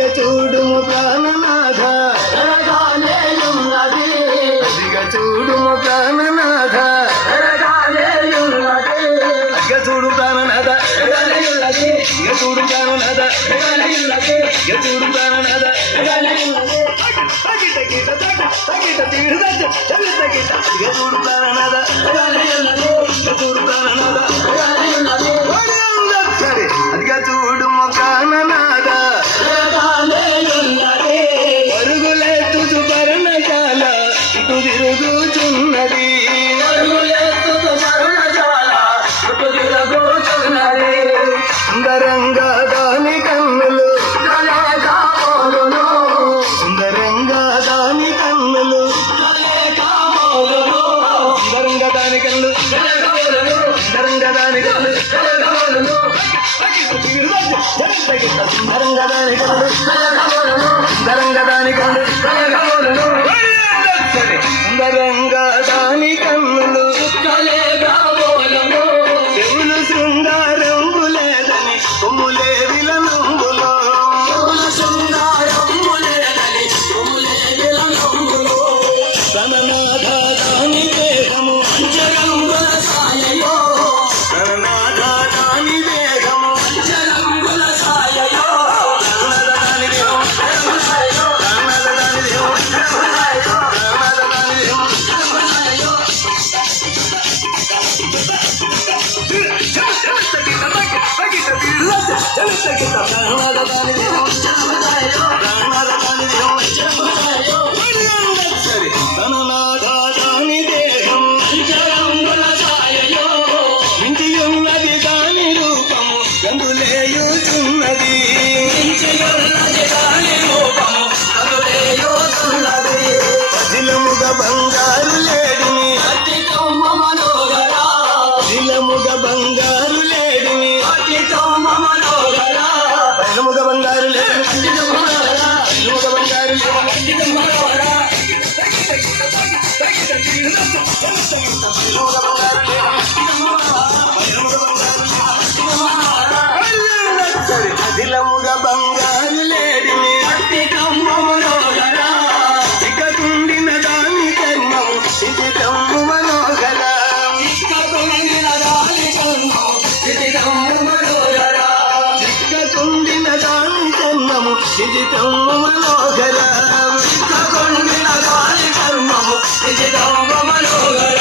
అదిగ చూడుము ప్రాణనాథ అదిగ చూడుము ప్రాణనాథ అదిగ చూడు ప్రాణనాథ ఇక చూడు ప్రాణనాథ ఇక చూడు ప్రాణనాథ ఇక చూడు ప్రాణనాథ చూడు ప్రాణనాథ సరే అదిగ చూడు ప్రాణనాథ పరుగులెత్తు పర్ణశాల ఇటు తిరుగుచున్నది సుందరంగా దాని కన్నులు సుందరంగా దాని కన్నులు సుందరంగా దాని కన్నులు సుందరంగా దాని కన్నులు సుందరంగా దాని కన్నులు సుందరంగా దాని కన్నులు సుందరంగా దాని కన్నులు చెవులు శృంగారంబు లేదని కొమ్ములే విలనంబులో తననాథ దాని దేహము తననాథ దాని దేహము తననాథ దాని దేహం మించి ఉన్నది దాని రూపము గందులేయుచున్నది జిలముగ బంగారు లేడిని జిలముగ బంగారు లేడిని పైనముగ బంగారు లేడిని పైనముగ బంగారు దిలముగ బంగారు లేడిని ఇక కుండిన దాని కర్మము ఇది దమ్ము మనోహర ఇక కుండిన దాని కర్మము ఇది దమ్ము మనోహర